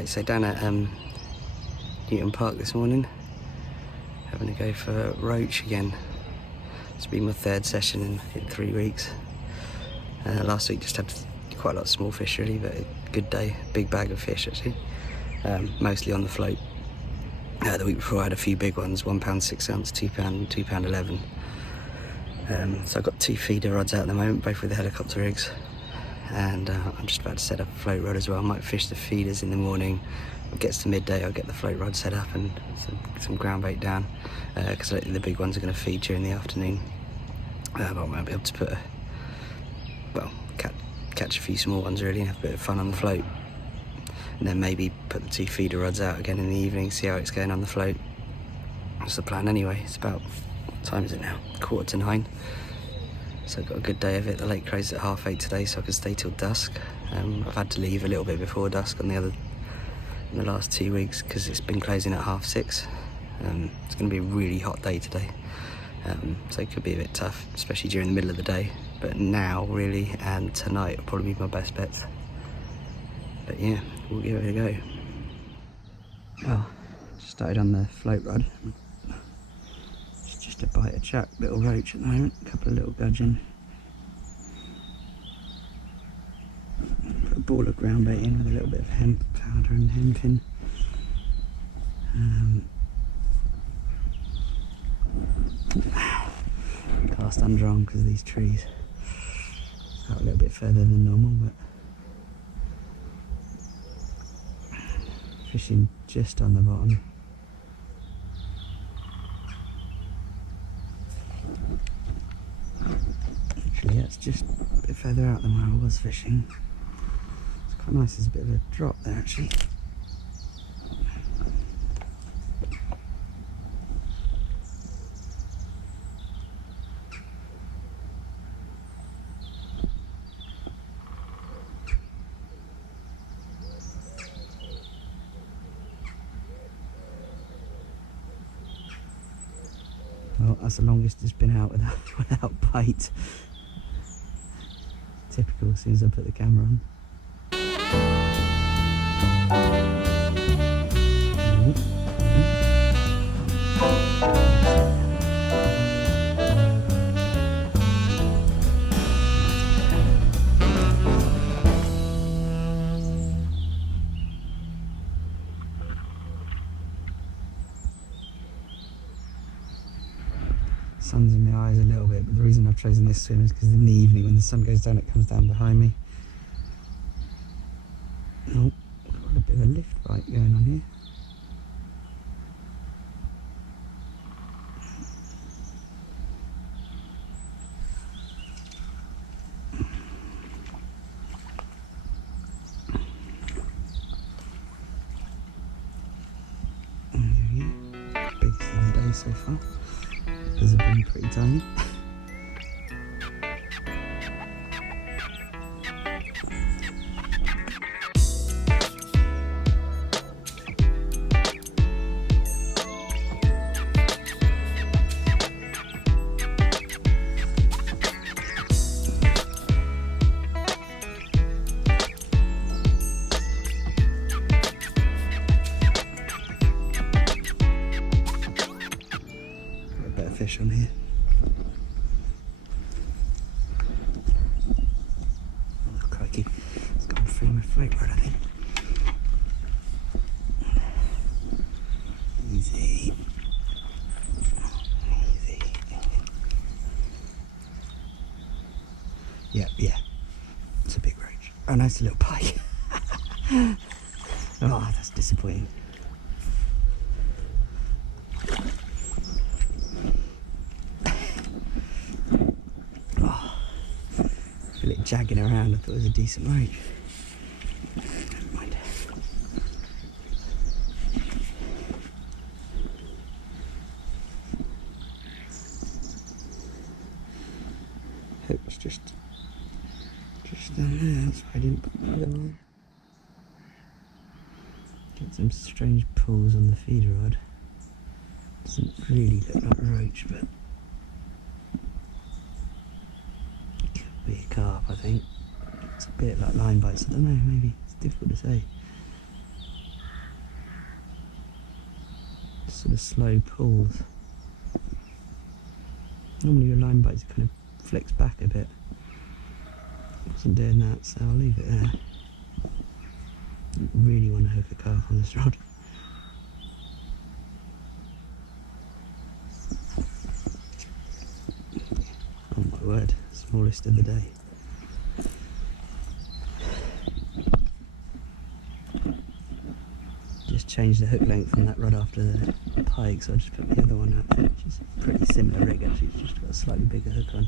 Right, so down at Newton Park this morning, having to go for roach again. It's been my third session in 3 weeks. Last week just had quite a lot of small fish really, but a good day, big bag of fish actually, mostly on the float. The week before I had a few big ones, £1 6 ounce, £2, £2 11. So I've got 2 feeder rods out at the moment, both with the helicopter rigs. And I'm just about to set up a float rod as well. I might fish the feeders in the morning. When it gets to midday, I'll get the float rod set up and some ground bait down, because I don't think the big ones are going to feed during the afternoon. But I might be able to catch a few small ones really and have a bit of fun on the float. And then maybe put the 2 feeder rods out again in the evening, see how it's going on the float. That's the plan anyway. It's about, what time is it now? 9:15. So I've got a good day of it. The lake closed at 8:30 today, so I can stay till dusk. I've had to leave a little bit before dusk in the last 2 weeks because it's been closing at 6:30. It's going to be a really hot day today, so it could be a bit tough, especially during the middle of the day. But now, really, and tonight will probably be my best bets. But yeah, we'll give it a go. Well, just started on the float rod. It's just a bite of chuck, little roach at the moment, a couple of little gudgeon. Put a ball of ground bait in with a little bit of hemp powder and hemp cast under on because of these trees. It's out a little bit further than normal, but fishing just on the bottom. Actually, that's just a bit further out than where I was fishing. It's quite nice, there's a bit of a drop there actually. Well, that's the longest it's been out without bite. Typical as soon as I put the camera on. Nope. That's it. That's better. Sun's in my eyes a little bit, but the reason I've chosen this swim is because in the evening when the sun goes down, it comes down behind me. Oh, got a bit of a lift bite going on here. Biggest of the day so far. These have been pretty tiny. Fish on here. Oh crikey, it's gone through my float rod I think. Easy. Easy. Yeah. It's a big roach. Oh no, it's a little pike. Oh, that's disappointing. Feel it jagging around. I thought it was a decent roach. Never mind. Hook's just down there. That's why I didn't put it on. Get some strange pulls on the feeder rod. Doesn't really look like a roach, but be a carp, I think. It's a bit like line bites, I don't know, maybe. It's difficult to say. sort of slow pulls. Normally your line bites kind of flicks back a bit. Wasn't doing that, so I'll leave it there. Really want to hook a carp on this rod. Oh my word, smallest of the day. Just changed the hook length on that rod after the pike, so I just put the other one out there, which is a pretty similar rig actually, it's just got a slightly bigger hook on.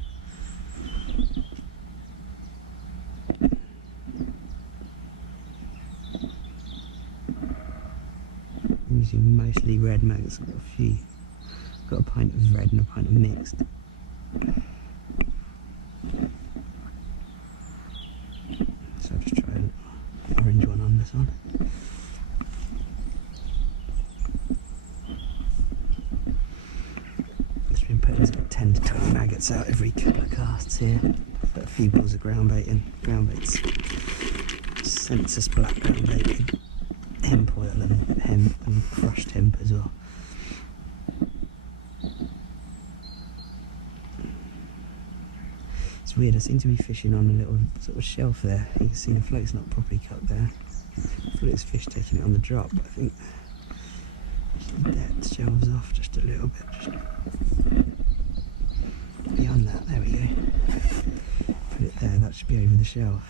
I'm using mostly red mags, got a pint of red and a pint of mixed. So I'll just try an orange one on this one. Just been putting sort of 10 to 20 maggots out every couple of casts here. Put a few balls of ground bait in. Ground bait's census black ground bait, hemp oil and hemp and crushed hemp as well. It's weird, I seem to be fishing on a little sort of shelf there. You can see the float's not properly cut there. I thought it was fish taking it on the drop, but I think the depth shelves off just a little bit. Just beyond that, there we go. Put it there, that should be over the shelf.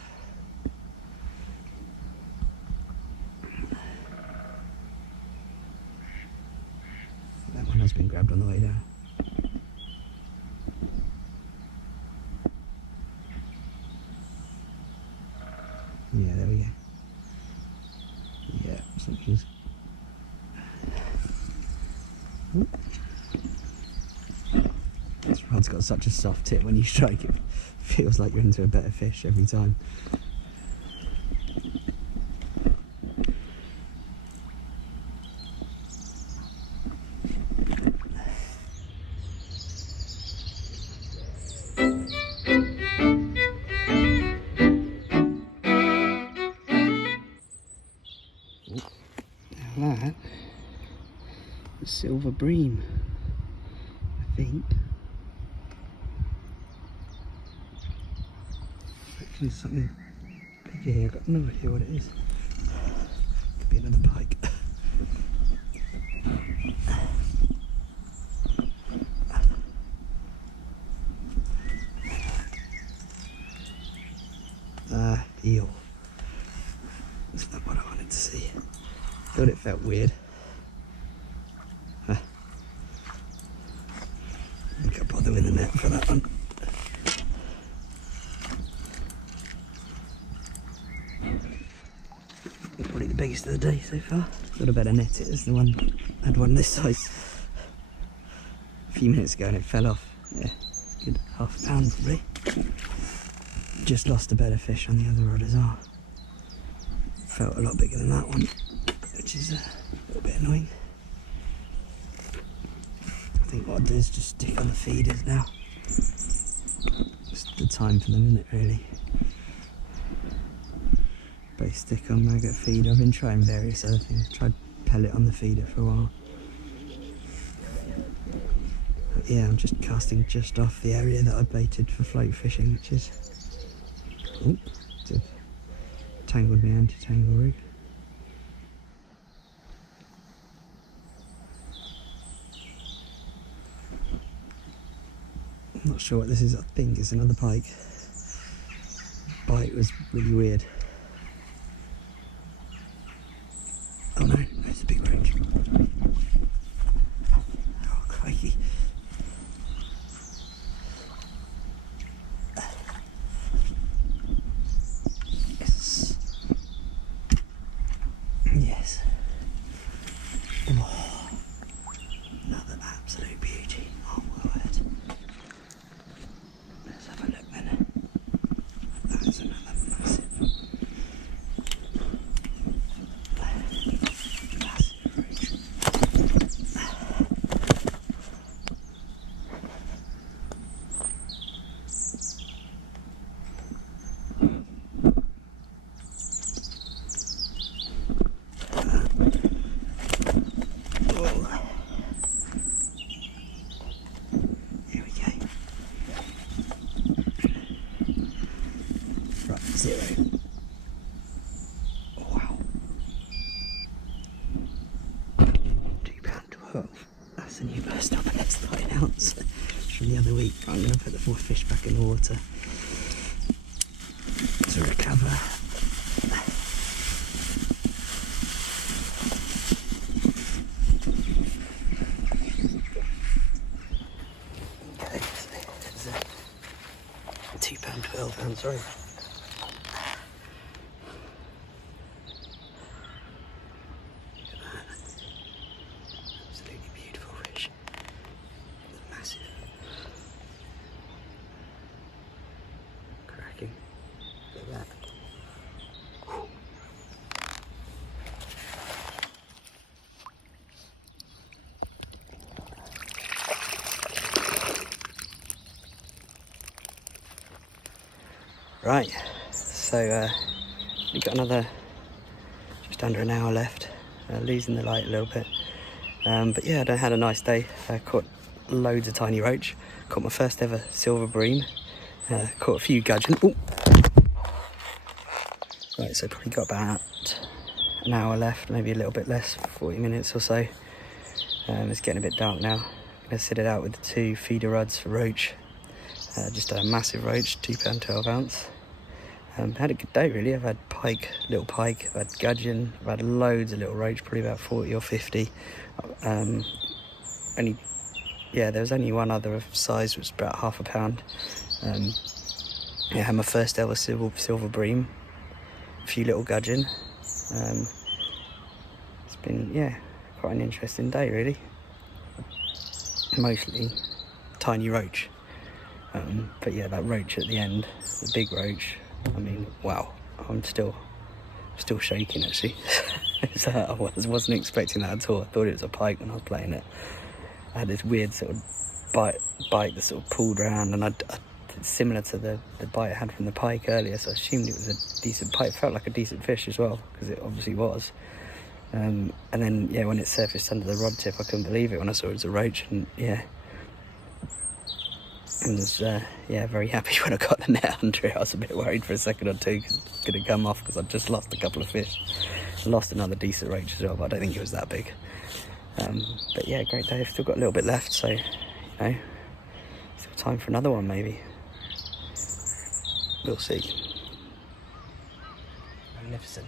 That one has been grabbed on the way down. Yeah, there we go. Yeah, something's... This rod's got such a soft tip, when you strike it feels like you're into a better fish every time. Now that is silver bream, I think. Actually something bigger here, I've got no idea what it is. Could be another pike. Eel. That's not what I wanted to see. Thought it felt weird. I think I'll bother with the net for that one. Probably the biggest of the day so far. Got a better net it as the one. I had one this size a few minutes ago and it fell off. Yeah, good half pound probably. Just lost a better fish on the other rod as well. Felt a lot bigger than that one, which is a little bit annoying. I think what I'll do is just stick on the feeders now. Just the time for them, isn't it, really? Both stick on maggot feed. I've been trying various other things. Tried pellet on the feeder for a while. But yeah, I'm just casting just off the area that I baited for float fishing, which is... Oh, tangled my anti-tangle rig. I'm not sure what this is, I think it's another pike. Bite was really weird. Oh no, it's a big roach. Oh crikey. Yes. Oh, another absolute beauty. Oh my word. Let's have a look then. That is another massive. ounce from the other week. I'm going to put the 4 fish back in the water to recover. Okay, so there's a £2 12-ounce roach. Absolutely beautiful fish. Massive. Cracking. Look at that. Whew. Right, so we've got another just under an hour left, losing the light a little bit. But yeah, I had a nice day. Caught loads of tiny roach, caught my first ever silver bream, caught a few gudgeon. Ooh. Right, so probably got about an hour left, maybe a little bit less, 40 minutes or so. It's getting a bit dark now. I'm going to sit it out with the 2 feeder rods for roach. Just a massive roach, £2 12-ounce. Had a good day really. I've had pike, little pike, I've had gudgeon, I've had loads of little roach, probably about 40 or 50. There was only one other of size, which was about £half a pound. I had my first ever silver bream, a few little gudgeon. It's been, quite an interesting day really. Mostly tiny roach. But yeah, that roach at the end, the big roach, I mean, wow, I'm still shaking actually. I wasn't expecting that at all. I thought it was a pike when I was playing it. I had this weird sort of bite that sort of pulled around, and it's similar to the bite I had from the pike earlier, so I assumed it was a decent pike. It felt like a decent fish as well, because it obviously was. And then, when it surfaced under the rod tip, I couldn't believe it when I saw it was a roach, and and was very happy when I got the net under it. I was a bit worried for a second or two because it's going to come off, because I'd just lost a couple of fish. I lost another decent roach as well, but I don't think it was that big. But yeah, great day. I've still got a little bit left, so still time for another one maybe. We'll see. Magnificent.